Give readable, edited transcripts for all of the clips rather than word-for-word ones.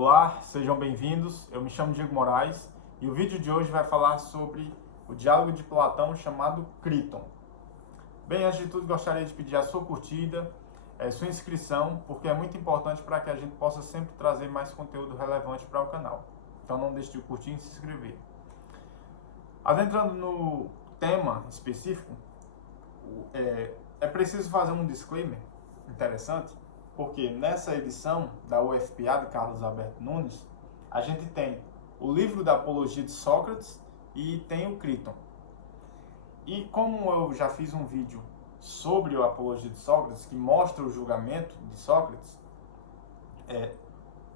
Olá, sejam bem-vindos. Eu me chamo Diego Moraes e o vídeo de hoje vai falar sobre o diálogo de Platão chamado Críton. Bem, antes de tudo, gostaria de pedir a sua curtida, sua inscrição, porque é muito importante para que a gente possa sempre trazer mais conteúdo relevante para o canal. Então não deixe de curtir e se inscrever. Adentrando no tema específico, é preciso fazer um disclaimer interessante, porque nessa edição da UFPA de Carlos Alberto Nunes, a gente tem o livro da Apologia de Sócrates e tem o Críton. E como eu já fiz um vídeo sobre a Apologia de Sócrates, que mostra o julgamento de Sócrates,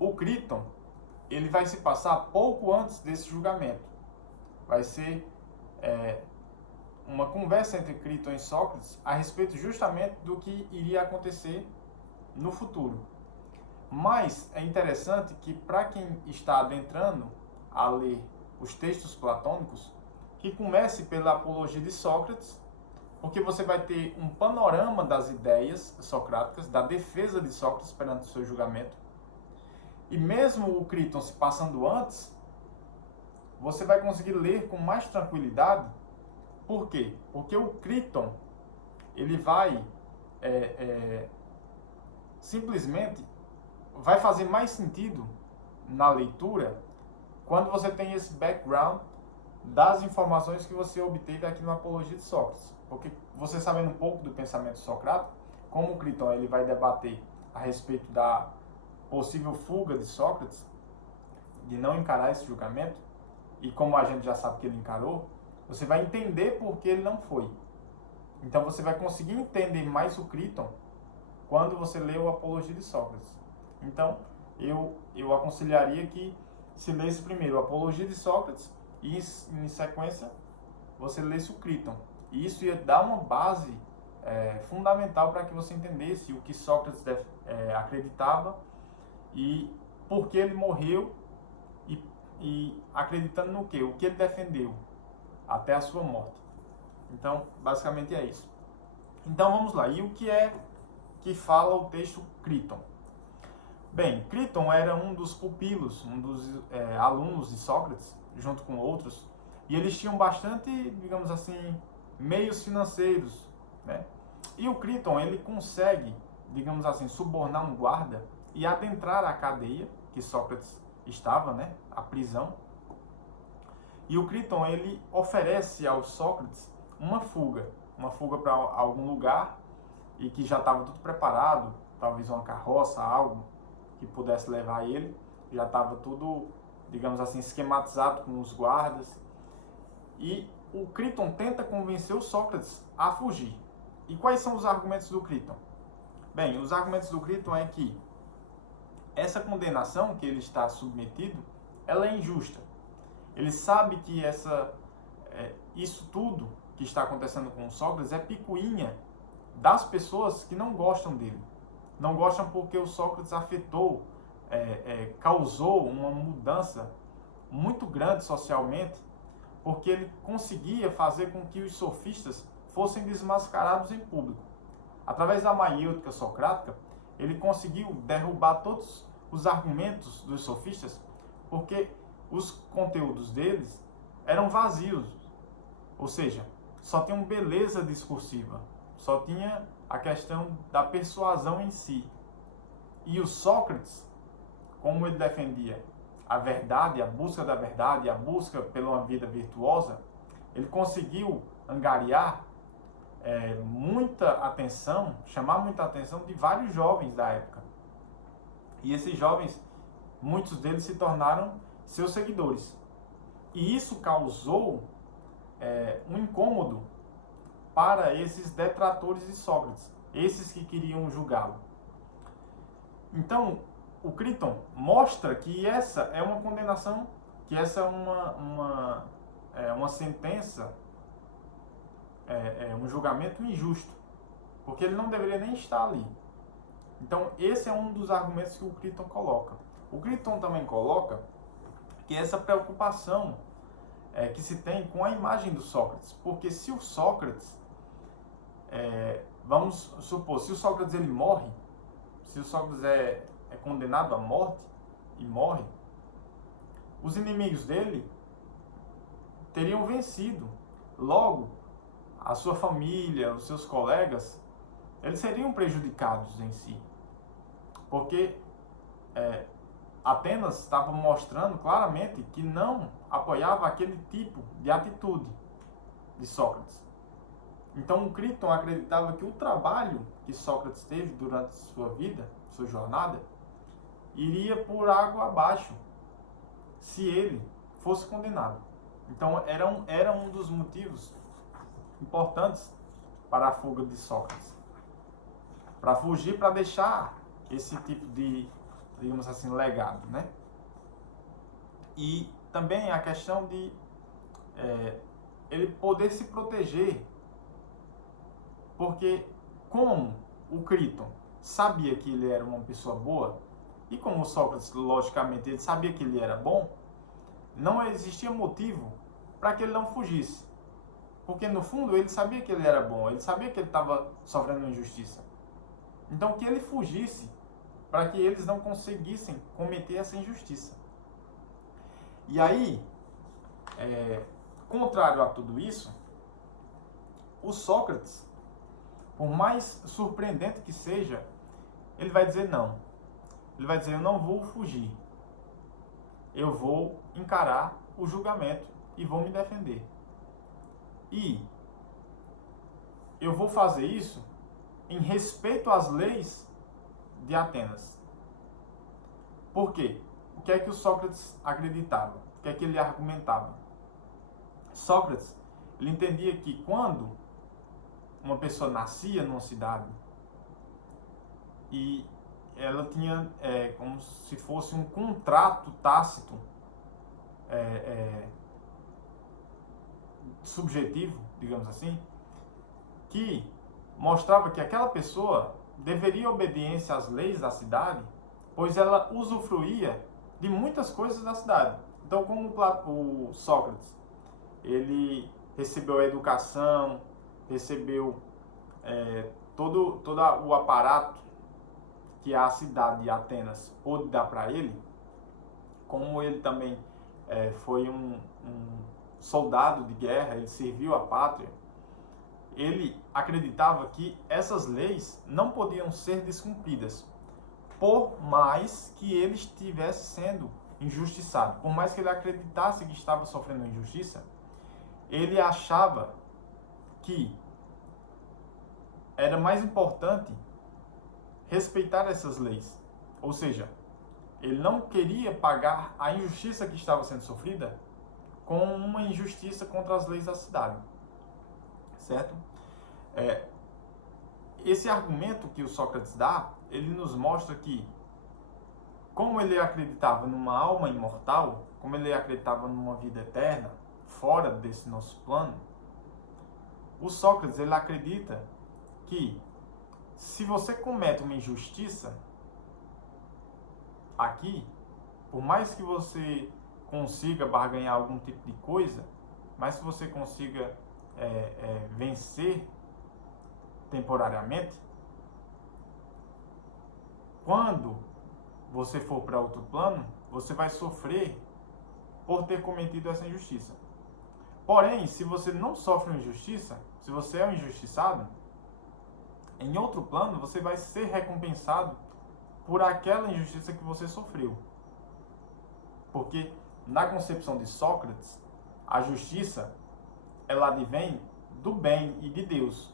o Críton ele vai se passar pouco antes desse julgamento. Vai ser uma conversa entre Críton e Sócrates a respeito justamente do que iria acontecer no futuro. Mas é interessante que para quem está adentrando a ler os textos platônicos, que comece pela Apologia de Sócrates, porque você vai ter um panorama das ideias socráticas, da defesa de Sócrates perante o seu julgamento. E mesmo o Críton se passando antes, você vai conseguir ler com mais tranquilidade. Por quê? Porque o Críton ele vai simplesmente vai fazer mais sentido na leitura quando você tem esse background das informações que você obteve aqui no Apologia de Sócrates. Porque você sabendo um pouco do pensamento socrático, como o Críton ele vai debater a respeito da possível fuga de Sócrates, de não encarar esse julgamento, e como a gente já sabe que ele encarou, você vai entender por que ele não foi. Então você vai conseguir entender mais o Críton quando você lê o Apologia de Sócrates. Então, eu aconselharia que se lesse primeiro o Apologia de Sócrates e, em sequência, você lesse o Críton. E isso ia dar uma base fundamental para que você entendesse o que Sócrates acreditava e por que ele morreu e acreditando no quê? O que ele defendeu até a sua morte. Então, basicamente é isso. Então, vamos lá. E o que é que fala o texto Críton? Bem, Críton era um dos pupilos, um dos alunos de Sócrates, junto com outros, e eles tinham bastante, digamos assim, meios financeiros, né? E o Críton, ele consegue, digamos assim, subornar um guarda e adentrar a cadeia que Sócrates estava, né? A prisão. E o Críton, ele oferece ao Sócrates uma fuga para algum lugar e que já estava tudo preparado, talvez uma carroça, algo que pudesse levar ele, já estava tudo, digamos assim, esquematizado com os guardas. E o Críton tenta convencer o Sócrates a fugir. E quais são os argumentos do Críton? Bem, os argumentos do Críton é que essa condenação que ele está submetido, ela é injusta. Ele sabe que isso tudo que está acontecendo com o Sócrates é picuinha das pessoas que não gostam dele. Não gostam porque o Sócrates afetou, causou uma mudança muito grande socialmente, porque ele conseguia fazer com que os sofistas fossem desmascarados em público. Através da maiêutica socrática, ele conseguiu derrubar todos os argumentos dos sofistas, porque os conteúdos deles eram vazios, ou seja, só tinham beleza discursiva, só tinha a questão da persuasão em si. E o Sócrates, como ele defendia a verdade, a busca da verdade, a busca pela uma vida virtuosa, ele conseguiu angariar muita atenção, chamar muita atenção de vários jovens da época. E esses jovens, muitos deles se tornaram seus seguidores. E isso causou um incômodo para esses detratores de Sócrates, esses que queriam julgá-lo. Então, o Críton mostra que essa é uma condenação, que essa é uma sentença, um julgamento injusto, porque ele não deveria nem estar ali. Então, esse é um dos argumentos que o Críton coloca. O Críton também coloca que essa preocupação que se tem com a imagem do Sócrates, porque se o Sócrates vamos supor, se o Sócrates ele morre, se o Sócrates é condenado à morte, e morre, os inimigos dele teriam vencido. Logo, a sua família, os seus colegas, eles seriam prejudicados em si. Porque Atenas estava mostrando claramente que não apoiava aquele tipo de atitude de Sócrates. Então o Críton acreditava que o trabalho que Sócrates teve durante sua vida, sua jornada, iria por água abaixo se ele fosse condenado. Então era um dos motivos importantes para a fuga de Sócrates. Para fugir, para deixar esse tipo de, digamos assim, legado, né? E também a questão de ele poder se proteger, porque como o Críton sabia que ele era uma pessoa boa, e como o Sócrates, logicamente, ele sabia que ele era bom, não existia motivo para que ele não fugisse. Porque no fundo ele sabia que ele era bom, ele sabia que ele estava sofrendo injustiça. Então que ele fugisse para que eles não conseguissem cometer essa injustiça. E aí, contrário a tudo isso, o Sócrates, por mais surpreendente que seja, ele vai dizer não. Ele vai dizer, eu não vou fugir. Eu vou encarar o julgamento e vou me defender. E eu vou fazer isso em respeito às leis de Atenas. Por quê? O que é que o Sócrates acreditava? O que é que ele argumentava? Sócrates, ele entendia que quando uma pessoa nascia numa cidade e ela tinha como se fosse um contrato tácito subjetivo, digamos assim, que mostrava que aquela pessoa deveria obediência às leis da cidade, pois ela usufruía de muitas coisas da cidade. Então, como o Sócrates, ele recebeu a educação, recebeu todo o aparato que a cidade de Atenas pôde dar para ele, como ele também foi um soldado de guerra, ele serviu a pátria, ele acreditava que essas leis não podiam ser descumpridas, por mais que ele estivesse sendo injustiçado, por mais que ele acreditasse que estava sofrendo injustiça, ele achava que era mais importante respeitar essas leis. Ou seja, ele não queria pagar a injustiça que estava sendo sofrida com uma injustiça contra as leis da cidade. Certo? Esse argumento que o Sócrates dá, ele nos mostra que, como ele acreditava numa alma imortal, como ele acreditava numa vida eterna, fora desse nosso plano, o Sócrates, ele acredita que se você comete uma injustiça aqui, por mais que você consiga barganhar algum tipo de coisa, mas se você consiga vencer temporariamente, quando você for para outro plano, você vai sofrer por ter cometido essa injustiça. Porém, se você não sofre uma injustiça, se você é um injustiçado, em outro plano você vai ser recompensado por aquela injustiça que você sofreu. Porque na concepção de Sócrates, a justiça, ela advém do bem e de Deus.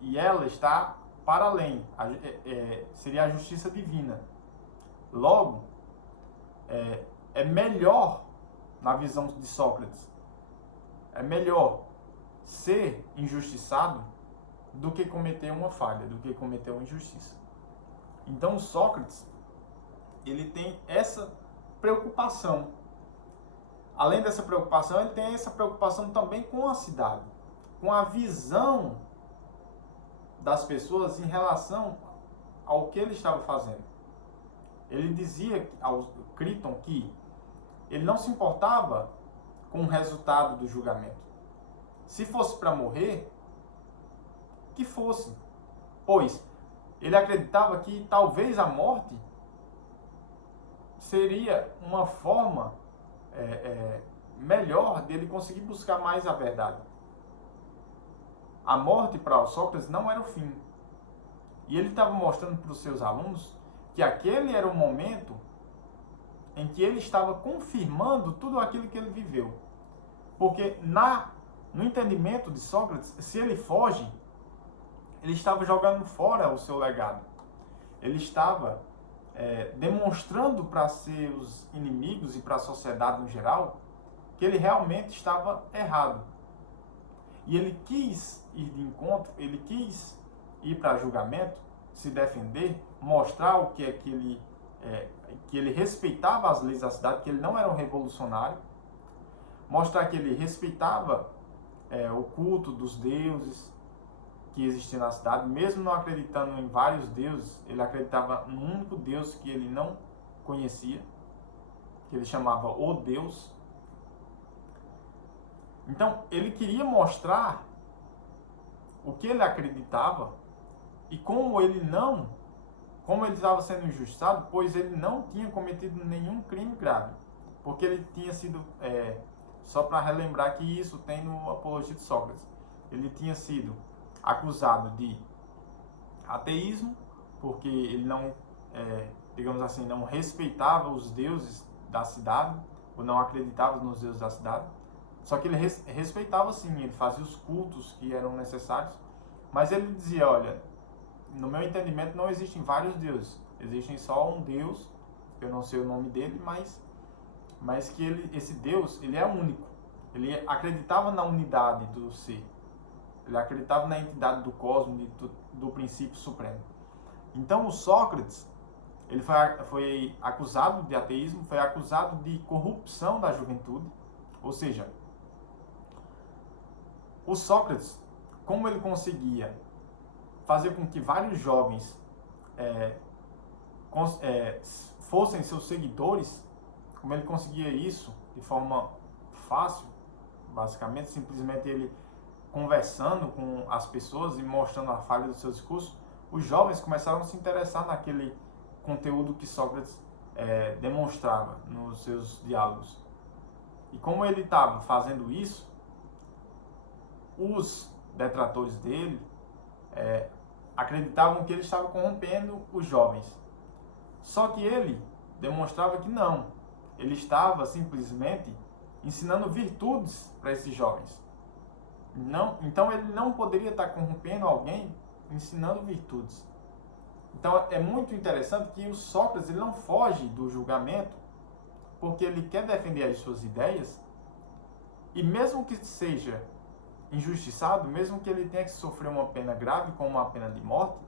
E ela está para além, seria a justiça divina. Logo, é melhor, na visão de Sócrates, é melhor ser injustiçado do que cometer uma falha, do que cometer uma injustiça. Então, Sócrates, ele tem essa preocupação. Além dessa preocupação, ele tem essa preocupação também com a cidade, com a visão das pessoas em relação ao que ele estava fazendo. Ele dizia ao Críton que ele não se importava com o resultado do julgamento. Se fosse para morrer, que fosse. Pois ele acreditava que talvez a morte seria uma forma melhor dele conseguir buscar mais a verdade. A morte para Sócrates não era o fim. E ele estava mostrando para os seus alunos que aquele era o momento em que ele estava confirmando tudo aquilo que ele viveu. Porque no entendimento de Sócrates, se ele foge, ele estava jogando fora o seu legado. Ele estava demonstrando para seus inimigos e para a sociedade no geral que ele realmente estava errado. E ele quis ir de encontro, ele quis ir para julgamento, se defender, mostrar o que é que ele respeitava as leis da cidade, que ele não era um revolucionário, mostrar que ele respeitava o culto dos deuses que existia na cidade, mesmo não acreditando em vários deuses, ele acreditava num único Deus que ele não conhecia, que ele chamava o Deus. Então, ele queria mostrar o que ele acreditava e como ele estava sendo injustiçado, pois ele não tinha cometido nenhum crime grave. Porque ele tinha sido, só para relembrar que isso tem no Apologia de Sócrates, ele tinha sido acusado de ateísmo, porque ele não, digamos assim, não respeitava os deuses da cidade, ou não acreditava nos deuses da cidade. Só que ele respeitava sim, ele fazia os cultos que eram necessários, mas ele dizia, olha, no meu entendimento não existem vários deuses, existem só um Deus, eu não sei o nome dele, mas que esse Deus, ele é único. Ele acreditava na unidade do ser, ele acreditava na entidade do cosmos, do princípio supremo. Então o Sócrates, ele foi acusado de ateísmo, foi acusado de corrupção da juventude, ou seja, o Sócrates, como ele conseguia fazer com que vários jovens fossem seus seguidores, como ele conseguia isso de forma fácil, basicamente, simplesmente ele conversando com as pessoas e mostrando a falha dos seus discursos, os jovens começaram a se interessar naquele conteúdo que Sócrates demonstrava nos seus diálogos. E como ele estava fazendo isso, os detratores dele acreditavam que ele estava corrompendo os jovens. Só que ele demonstrava que não. Ele estava simplesmente ensinando virtudes para esses jovens. Não, então ele não poderia estar corrompendo alguém ensinando virtudes. Então é muito interessante que o Sócrates ele não foge do julgamento, porque ele quer defender as suas ideias, e mesmo que seja injustiçado, mesmo que ele tenha que sofrer uma pena grave, como uma pena de morte,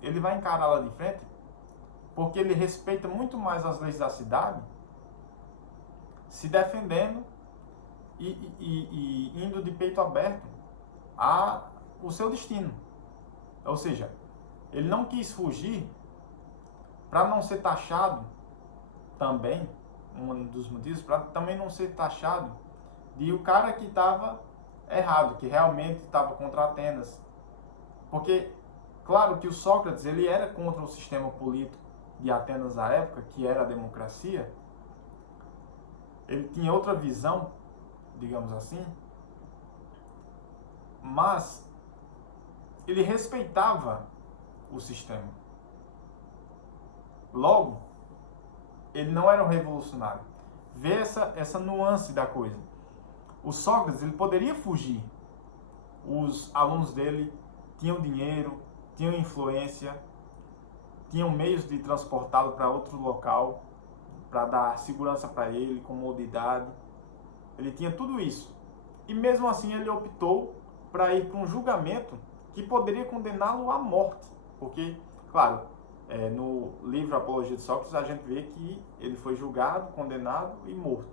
ele vai encará-la de frente, porque ele respeita muito mais as leis da cidade, se defendendo e indo de peito aberto o seu destino. Ou seja, ele não quis fugir para não ser taxado também, um dos motivos, para também não ser taxado de o cara que estava errado, que realmente estava contra Atenas. Porque, claro que o Sócrates ele era contra o sistema político de Atenas à época, que era a democracia. Ele tinha outra visão, digamos assim, mas ele respeitava o sistema. Logo, ele não era um revolucionário. Vê essa nuance da coisa. O Sócrates ele poderia fugir. Os alunos dele tinham dinheiro, tinham influência, tinham meios de transportá-lo para outro local, para dar segurança para ele, comodidade. Ele tinha tudo isso. E mesmo assim ele optou para ir para um julgamento que poderia condená-lo à morte. Porque, claro, no livro Apologia de Sócrates a gente vê que ele foi julgado, condenado e morto.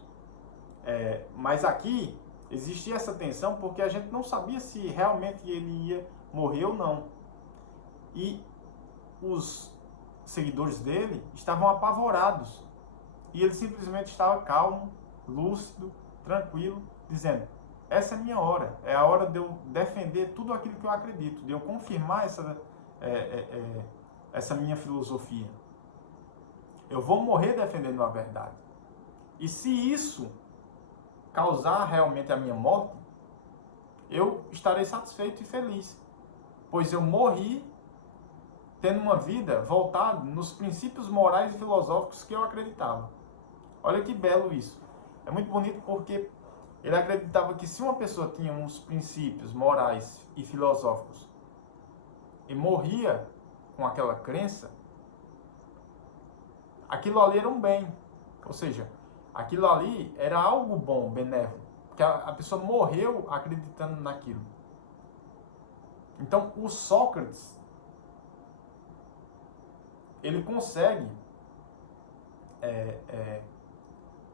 Mas aqui existia essa tensão porque a gente não sabia se realmente ele ia morrer ou não. E os seguidores dele estavam apavorados. E ele simplesmente estava calmo, lúcido, tranquilo, dizendo: essa é a minha hora, é a hora de eu defender tudo aquilo que eu acredito, de eu confirmar essa minha filosofia. Eu vou morrer defendendo a verdade. E se isso causar realmente a minha morte, eu estarei satisfeito e feliz, pois eu morri tendo uma vida voltada nos princípios morais e filosóficos que eu acreditava. Olha que belo isso. É muito bonito porque ele acreditava que se uma pessoa tinha uns princípios morais e filosóficos e morria com aquela crença, aquilo ali era um bem. Ou seja, aquilo ali era algo bom, benéfico. Porque a pessoa morreu acreditando naquilo. Então, o Sócrates, ele consegue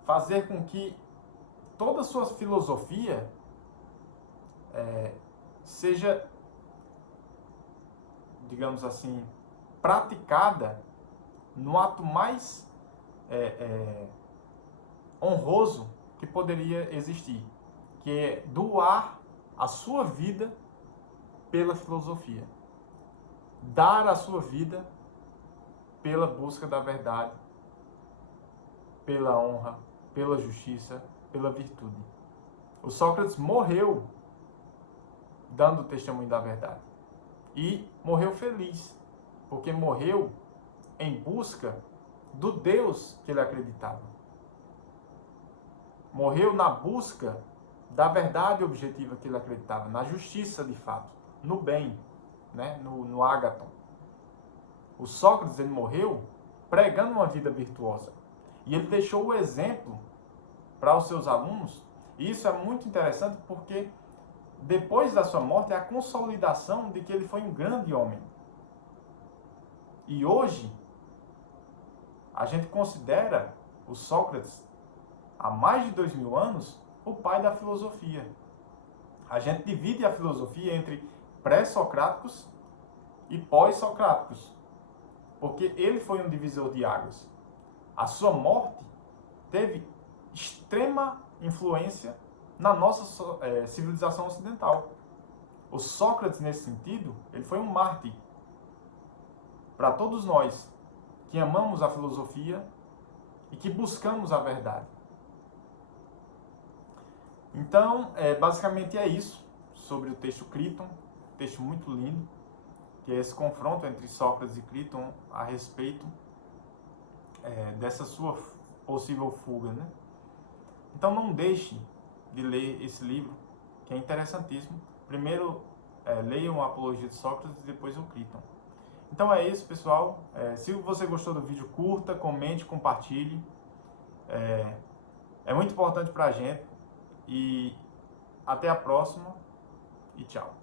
fazer com que toda a sua filosofia seja, digamos assim, praticada no ato mais honroso que poderia existir, que é doar a sua vida pela filosofia, dar a sua vida pela busca da verdade, pela honra, pela justiça, pela virtude. O Sócrates morreu dando testemunho da verdade e morreu feliz, porque morreu em busca do Deus que ele acreditava. Morreu na busca da verdade objetiva que ele acreditava, na justiça de fato, no bem, né? no ágaton. O Sócrates, ele morreu pregando uma vida virtuosa. E ele deixou o exemplo para os seus alunos. E isso é muito interessante porque depois da sua morte é a consolidação de que ele foi um grande homem. E hoje a gente considera o Sócrates, há mais de 2000 anos, o pai da filosofia. A gente divide a filosofia entre pré-socráticos e pós-socráticos, porque ele foi um divisor de águas. A sua morte teve extrema influência na nossa civilização ocidental. O Sócrates, nesse sentido, ele foi um mártir para todos nós que amamos a filosofia e que buscamos a verdade. Então, basicamente é isso sobre o texto Críton, texto muito lindo, que é esse confronto entre Sócrates e Críton a respeito dessa sua possível fuga, né? Então não deixe de ler esse livro, que é interessantíssimo. Primeiro leiam a Apologia de Sócrates e depois o Críton. Então é isso, pessoal. Se você gostou do vídeo, curta, comente, compartilhe. É muito importante para a gente. E até a próxima e tchau.